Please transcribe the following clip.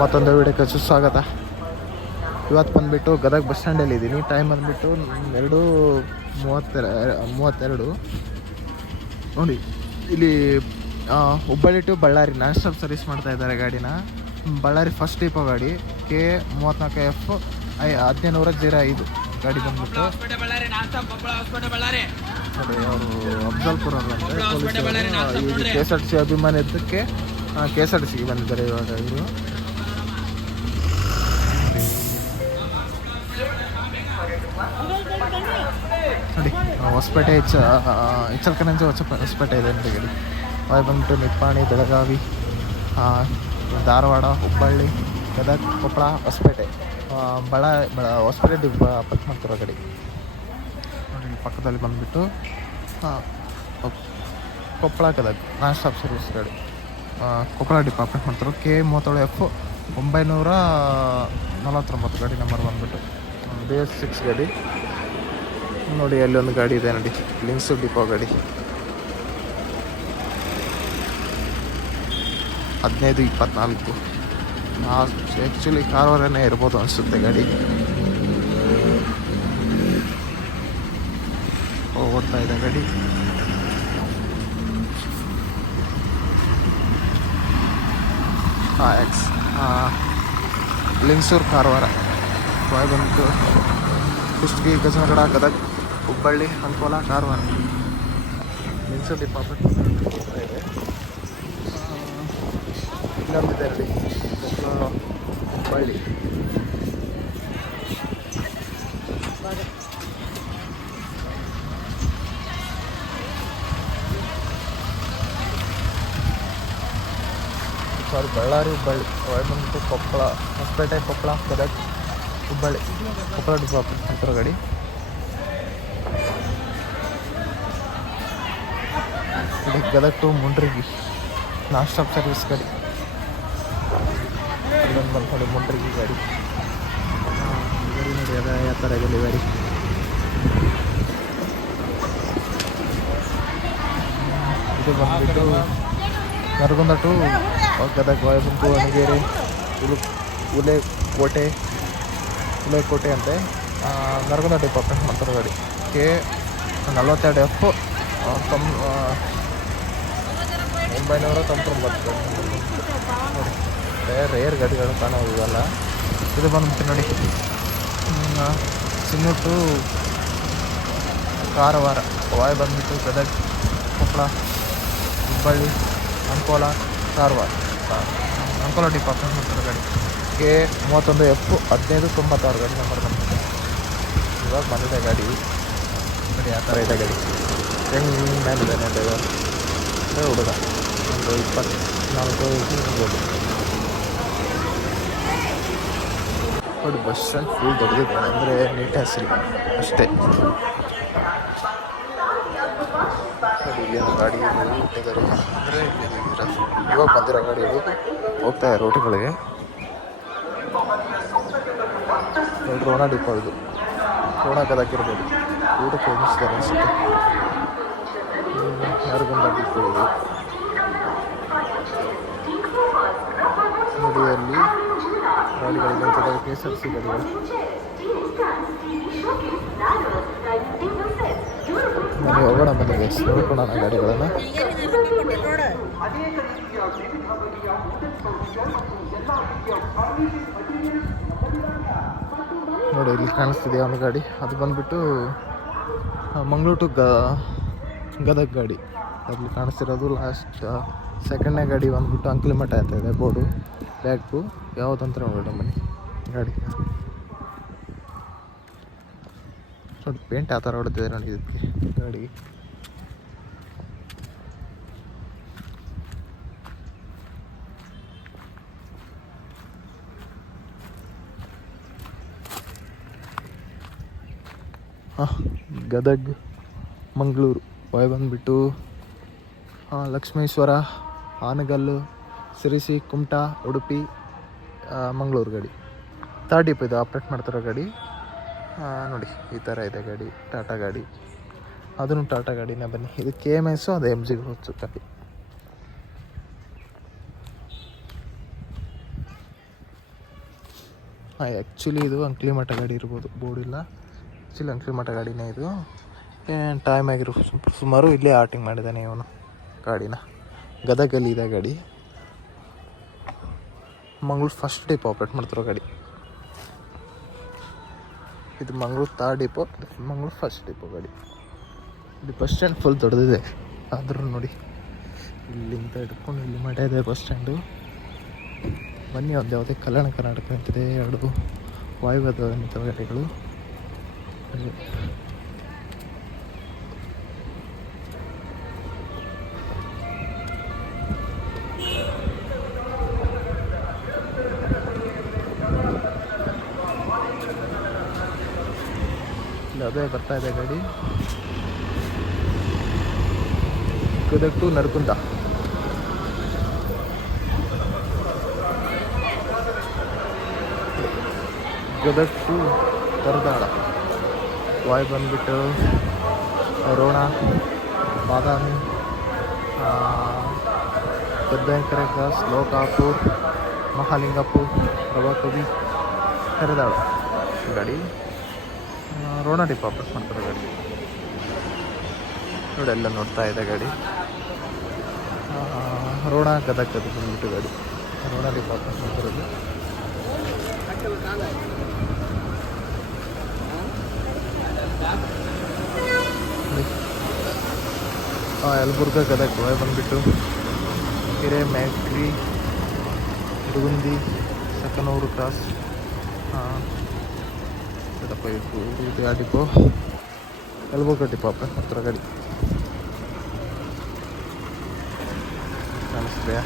ಮತ್ತೊಂದು ವಿಡಿಯೋಕ್ಕೆ ಸುಸ್ವಾಗತ. ಇವತ್ತು ಬಂದುಬಿಟ್ಟು ಗದಗ ಬಸ್ ಸ್ಟ್ಯಾಂಡಲ್ಲಿ ಇದ್ದೀನಿ. ಟೈಮ್ ಬಂದುಬಿಟ್ಟು ಎರಡು ಮೂವತ್ತೆರ ಮೂವತ್ತೆರಡು. ನೋಡಿ ಇಲ್ಲಿ Hubballi to Ballari non stop service ಮಾಡ್ತಾ ಇದ್ದಾರೆ ಗಾಡಿನ. ಬಳ್ಳಾರಿ ಫಸ್ಟ್ ಟೀಪೋ ಗಾಡಿ ಕೆ ಮೂವತ್ತ್ನಾಲ್ಕು ಎಫ್ ಐ ಹದಿನೈದು ಜೀರೋ ಐದು ಗಾಡಿ ಬಂದ್ಬಿಟ್ಟು. ನೋಡಿ ಅವರು Afzalpur. K S R T C ಅಭಿಮಾನಿ ಇದ್ದಕ್ಕೆ ಕೆ ಎಸ್ ಆರ್ ಟಿ ಸಿಗೆ ಬಂದಿದ್ದಾರೆ ಇವಾಗ ಇವರು. ನೋಡಿ ಹೊಸಪೇಟೆ ಹೆಚ್ಚ ಹೆಚ್ಚಲ್ಕನಂಜೆ ಹೊಸ ಹೊಸಪೇಟೆ ಇದೆ ಅಂತ ಹೇಳಿ. ಅವಾಗ ಬಂದ್ಬಿಟ್ಟು ನಿಪ್ಪಾಣಿ, ಬೆಳಗಾವಿ ಧಾರವಾಡ, ಹುಬ್ಬಳ್ಳಿ, ಗದಗ, ಕೊಪ್ಪಳ, ಹೊಸಪೇಟೆ. ಬಳ ಬಳ, ಹೊಸಪೇಟೆ ಪಕ್ಕ ಮಾಡ್ತಿರೋ ಗಾಡಿ ನೋಡಿ ಪಕ್ಕದಲ್ಲಿ ಬಂದುಬಿಟ್ಟು Koppal, Gadag, non stop service ಗಾಡಿ. ಕೊಪ್ಪಳ ಡಿಪಾರ್ಟ್ಮೆಂಟ್ ಮಾಡ್ತಾರೆ ಕೆ ಮೂವತ್ತೇಳು ಎಫ್ ಒಂಬೈನೂರ ನಲವತ್ತೊಂಬತ್ತು ಗಾಡಿ ನಂಬರ್ ಬಂದುಬಿಟ್ಟು. ಬಿ ಸಿಕ್ಸ್ ಗಾಡಿ. ನೋಡಿ, ಅಲ್ಲಿ ಒಂದು ಗಾಡಿ ಇದೆ, ನೋಡಿ. ಲಿಂಕ್ಸು ಡಿಪೋ ಗಾಡಿ. ಹದಿನೈದು, ಇಪ್ಪತ್ನಾಲ್ಕು. ಆ್ಯಕ್ಚುಲಿ ಕಾರವಾರನೇ ಇರ್ಬೋದು ಅನಿಸುತ್ತೆ ಗಾಡಿ. ಹೋಗ್ತಾ ಇದೆ ಗಾಡಿ. ಹಾಂ ಎಕ್ಸ್ ಲಿಂಗ್ಸೂರು ಕಾರವಾರ ಬಂತು ಕುಷ್ಟಗಿ ಗಜನಗಡ ಗದಗ ಹುಬ್ಬಳ್ಳಿ ಅಂಕೋಲ ಕಾರವಾರ ಲಿಂಗ್ಸೂರು ಡಿಪಾರ್ಟ್ಮೆಂಟ್ ಇದೆ ಆ, ಇಲ್ಲೊಂದಿದೆ ನೋಡಿ ಕೊಪ್ಪಳ ಹುಬ್ಬಳ್ಳಿ ಸಾರಿ ಬಳ್ಳಾರಿ ಹುಬ್ಬಳ್ಳಿ ಒಳಗೆ ಬಂದ್ಬಿಟ್ಟು ಕೊಪ್ಪಳ ಹೊಸಪೇಟೆ ಕೊಪ್ಪಳ ಗದಗ ಹುಬ್ಬಳ್ಳಿ ಕೊಪ್ಪಳ ಡಿಪಾರ್ಟ್ಮೆಂಟ್ ಅಂತರ ಗಾಡಿ ಇಲ್ಲಿ Gadag to Mundargi non stop service ಗಾಡಿ ಅಲ್ಲೊಂದು ಬಂದು ನೋಡಿ ಮುಂಡ್ರಿಗಿ ಗಾಡಿ ಆ, ಗಾಡಿ ನೋಡಿ ಅದ ಯಾವ ಥರ ಇದೆ ಗಾಡಿ ಇದು ಬಂದ್ಬಿಟ್ಟು ನರಗುಂದ ಟು ಗದಗ ವಾಯುಗುಂಪು ಅಣಗೇರಿ ಉಲು ಉಲೆ ಕೋಟೆ ಉಲೆ ಕೋಟೆ ಅಂತೆ ಆ, ನರಗುಂದ ಡಿಪಾರ್ಟ್ಮೆಂಟ್ ಮಾಡ್ತಾರೆ ಗಾಡಿ ಕೆ ನಲ್ವತ್ತೆರಡು ಎಫ್ ತೊಂಬ ಆ, ಒಂಬೈನೂರ ತೊಂಬತ್ತೊಂಬತ್ತು ನೋಡಿ ರೇರ್ ರೇರ್ ಗಾಡಿಗಳು ಕಾಣೋದು ಇವೆಲ್ಲ ಇದು ಬಂದ್ಬಿಟ್ಟು ನೋಡಿ ಹ್ಮ್, ಸಿನ್ನೂರು ಟು ಕಾರವಾರ ವಾಯು ಬಂದ್ಬಿಟ್ಟು ಗದಗ ಕೊಪ್ಪಳ ಹುಬ್ಬಳ್ಳಿ ಅಂಕೋಲ ಕಾರವಾರ ಆ, ಅಂಕೋಲ ಡಿಪಾರ್ಟ್ಮೆಂಟ್ ಮಾಡ್ತಾರೆ ಗಾಡಿ ಕೆ ಮೂವತ್ತೊಂದು ಎಫ್ ಹದಿನೈದು ತೊಂಬತ್ತಾರು ಗಾಡಿ ನಂಬರ್ ಬಂದಿದೆ. ಇವಾಗ ಬಂದಿದೆ ಗಾಡಿ. ಗಾಡಿ ಆ ಥರ ಇದೆ ಗಾಡಿ. ಹೆಂಗೆ ಮೇಲಿದ್ದಾನೆ ಡ್ರೈವರ್ ಅದೇ ಹುಡುಗ. ಒಂದು ಇಪ್ಪತ್ನಾಲ್ಕು ಇರ್ಬೋದು. ನೋಡಿ ಬಸ್ ಸ್ಟ್ಯಾಂಡ್ ಫುಲ್ ದೊಡ್ಡದಿದೆ. ಅಂದರೆ ನೀಟ್ ಹಸಿರಿ ಅಷ್ಟೇ. ನೋಡಿ, ಇಲ್ಲಿ ಗಾಡಿ ಇಟ್ಟಿದ್ದಾರೆ ಅಂದರೆ ಇವಾಗ ಬಂದಿರೋ ಗಾಡಿ ಇದು ಹೋಗ್ತಾ ಇದೆ ರೋಡ್ಗಳಿಗೆ ನೋಡಿ ರೋಣ ಡಿಪೋ ಇದು. ರೋಣ ಕದಾಕಿರ್ಬೋದು ಊಟಕ್ಕೆ ಹೋಗಿಸ್ತಾರೆ ಅನಿಸುತ್ತೆ. ಯಾರಿಗೊಂದು ಡಿಪೋ ಇದು. ನೋಡಿ ಗಾಡಿಗಳಿಗೆ ಗಾಡಿಗಳು ನಿಂತಿದ್ದಾವೆ ಕೆ ಎಸ್ ಆರ್ ಮನೆ ಹೋಗೋಣ ಬಂದಿದೆ ನೋಡ್ಕೊಳ್ಳೋಣ ಗಾಡಿಗಳನ್ನು. ನೋಡಿ, ಇಲ್ಲಿ ಕಾಣಿಸ್ತಿದೆ ಒಂದು ಗಾಡಿ. ಅದು ಬಂದ್ಬಿಟ್ಟು ಮಂಗಳೂರು ಟು ಗ, ಗದಗ ಗಾಡಿ. ಅಲ್ಲಿ ಕಾಣಿಸ್ತಿರೋದು ಲಾಸ್ಟ್ ಸೆಕೆಂಡ್ನೇ ಗಾಡಿ ಬಂದ್ಬಿಟ್ಟು ಅಂಕಲಿಮಠ ಅಂತ ಇದೆ ಬೋರ್ಡು ಬ್ಯಾಗು ಯಾವುದಂತ ನೋಡೋಣ ಬನ್ನಿ, ಗಾಡಿ. ನೋಡಿ ಪೇಂಟ್ ಆ ಥರ ಹೊಡೆದಿದೆ ನೋಡಿ ಇದಕ್ಕೆ, ಗಾಡಿಗೆ. ಗದಗ್, ಮಂಗಳೂರು. ಹೊಯ್ ಬಂದುಬಿಟ್ಟು ಲಕ್ಷ್ಮೇಶ್ವರ ಆನಗಲ್ಲು ಸಿರಿಸಿ, ಕುಮಟಾ, ಉಡುಪಿ ಮಂಗಳೂರು ಗಾಡಿ. ಥರ್ಡ್ ಡಿಪ್ ಇದು ಆಪ್ರೇಟ್ ಮಾಡ್ತಿರೋ ಗಾಡಿ. ನೋಡಿ, ಈ ಥರ ಇದೆ ಗಾಡಿ, ಟಾಟಾ ಗಾಡಿ. ಅದನ್ನು ಟಾಟಾ ಗಾಡಿನೇ ಬನ್ನಿ. ಇದು ಕೆ ಎಂ ಎಸ್ಸು ಅದು ಎಂ ಜಿಗೆ ಹೊತ್ತು ಗಾಡಿ. ಆ್ಯಕ್ಚುಲಿ ಇದು ಅಂಕ್ಲಿಮಠ ಗಾಡಿ ಇರ್ಬೋದು, ಬೋರ್ಡ್ ಇಲ್ಲ ಆ್ಯಕ್ಚುಲಿ ಮಠ ಗಾಡಿನೇ ಇದು. ಏನು ಟೈಮ್ ಆಗಿರೋ ಸುಮಾರು ಇಲ್ಲೇ ಆರ್ಟಿಂಗ್ ಮಾಡಿದ್ದಾನೆ ಇವನು ಗಾಡಿನ. ಗದಗಲ್ಲಿ ಇದೆ ಗಾಡಿ. ಮಂಗ್ಳೂರು ಫಸ್ಟ್ ಡಿಪ್ ಆಪ್ರೇಟ್ ಮಾಡ್ತಿರೋ ಗಾಡಿ. ಇದು Mangaluru third depot Mangaluru first depot ಗಾಡಿ. ಇದು ಬಸ್ ಸ್ಟ್ಯಾಂಡ್ ಫುಲ್ ದೊಡ್ಡದಿದೆ. ಆದರೂ ನೋಡಿ, ಇಲ್ಲಿಂದ ಹಿಡ್ಕೊಂಡು ಇಲ್ಲಿ ಮಠ ಇದೆ ಬಸ್ ಸ್ಟ್ಯಾಂಡು ಬನ್ನಿ, ಒಂದು ಯಾವುದೇ ಕಲ್ಯಾಣ ಕರ್ನಾಟಕ ಅಂತಿದೆ ಎರಡು ವಾಯುವ್ಯದ ಗಾಡಿಗಳು. ಅದೇ ಬರ್ತಾ ಇದೆ ಗಾಡಿ. Gadag to ನಡ್ಕುಂದ Gadag to Y ಬಂದುಬಿಟ್ಟು ರೋಣ ಬಾದಾಮಿ ಗದ್ದೆಂಕರೆ ಕ್ರಾಸ್ ಲೋಕಾಪುರ್ ಮಹಾಲಿಂಗಪುರ್ ಪ್ರಭಾಕವಿ ಕರೆದಾಳು ಗಾಡಿ? ರೋಣ ಡಿಪ್ ವಾಪಸ್ ಮಾಡ್ತಾರೆ ಗಾಡಿ. ನೋಡಿ ಎಲ್ಲ ನೋಡ್ತಾ ಇದೆ ಗಾಡಿ. ರೋಣ ಗದಗ್ ಬಂದ್ಬಿಟ್ಟು ಗಾಡಿ. ರೋಣ ಡಿಪ್ ವಾಪಸ್ ಮಾಡ್ತಿರೋದು ಹಾಂ ಯಲಬುರ್ಗ, ಗದಗ ಒಳಗೆ ಬಂದುಬಿಟ್ಟು. ಕೆರೆ ಮ್ಯಾಕ್ರಿ ಹುಡುಗುಂದಿ ಸಕನೂರು ಕ್ರಾಸ್. ಇದಪ್ಪ, ಇದು ಇದು ಯಾವ ಡಿಪೋ? ಯಲಬುರ್ಗ ಡಿಪೋ ಅಪ್ಪ, ಹತ್ರ ಗಾಡಿ. ಕಾಣಿಸ್ತೀಯಾ